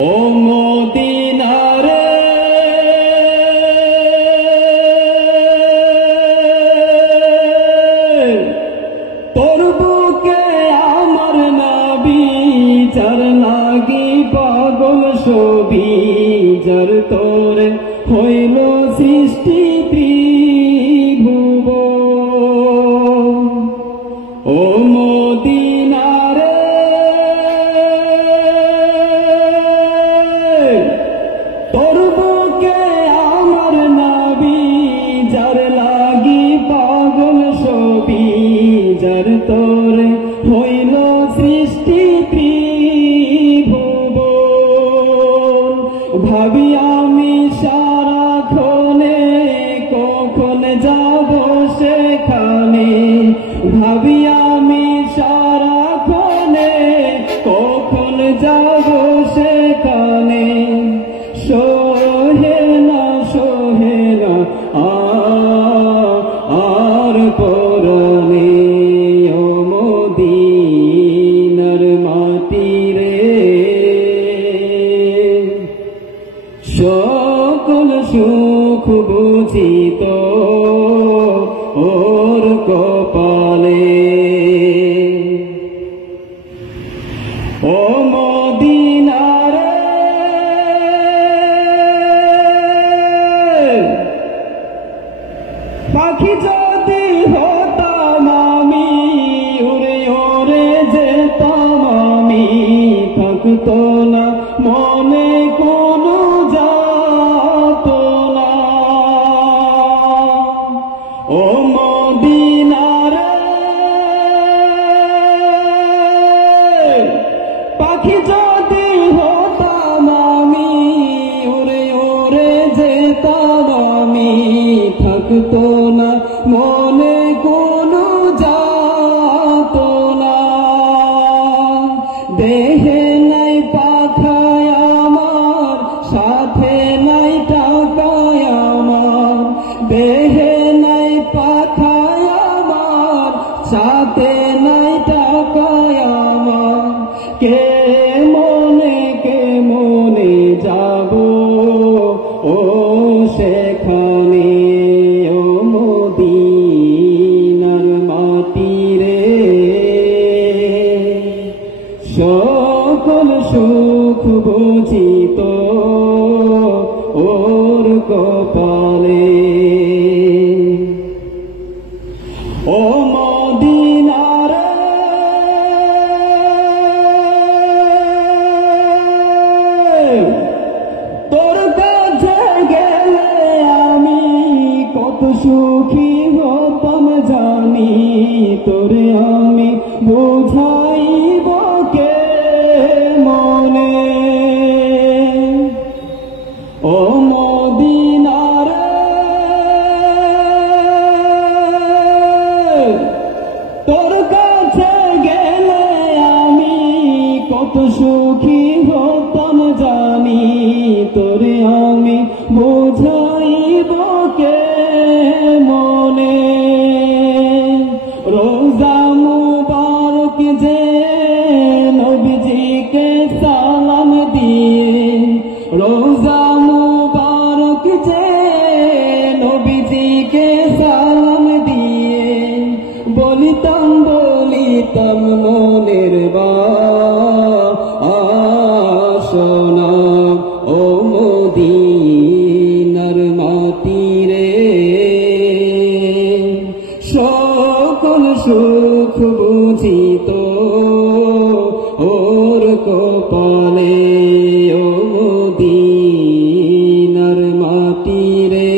ও Medina রে তোর বুকে আমার নবী যার লাগি পাগল ছবি যার তোর হইল সৃষ্টি ত্রিভুবন ও মদিনা রে তোর বুকে আমার নবী যার লাগি পাগল ছবি যার তোর হইল সৃষ্টি ত্রিভুবন ভাবি আমি সারাক্ষণে কখন যাব সেখানে ভাবি আমি সারাক্ষণে কখন যাব সেখানে সোহে না আর পরনে ও মদিনার মাটি রে সকল সুখ বুঝিত ওর কপালে ও মদিনা রে পাখি যদি হতাম আমি উড়ে উড়ে যেতাম আমি থাকতো না মনে কোনো যাত না ও মদিনা রে পাখি যদি হতাম আমি উড়ে উড়ে যেতাম আমি থাকতো না মনে কোনো যাত না দেহে নাই পাখায় আমার সাথে নাই টাকায় আমার দেহে নাই পাখায় আমার সাথে নাই টাকায় আমার কে মনে যাব ও সেখানে ও মদিনার মাটি রে সকল সুখ বুঝিত ওর কপালে ও মদিনা রে তোর কাছে গেলে আমি কত সুখী হতাম জানি তোরে আমি বুঝাইব কে মনে ও মদিনা রে তোর কাছে গেলে আমি কত সুখী হতাম জানি তোরে আমি বুঝাইব কে মনে রোজা মুবারক যে নবীজিকে সালাম দিয়ে রোজা মুবারক যে নবীজিকে সালাম দিয়ে বলিতাম মনের বাসনা ও মদিনার মাটি রে সকল সুখ বুঝিত ওর কপালে ও মদিনার মাটি রে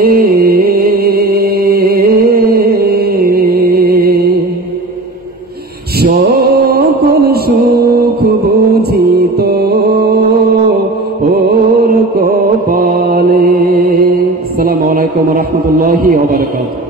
সকল সুখ বুঝিত ওর কপালে। আসসালামু আলাইকুম ওয়া রাহমাতুল্লাহি ওয়া বারাকাতুহু।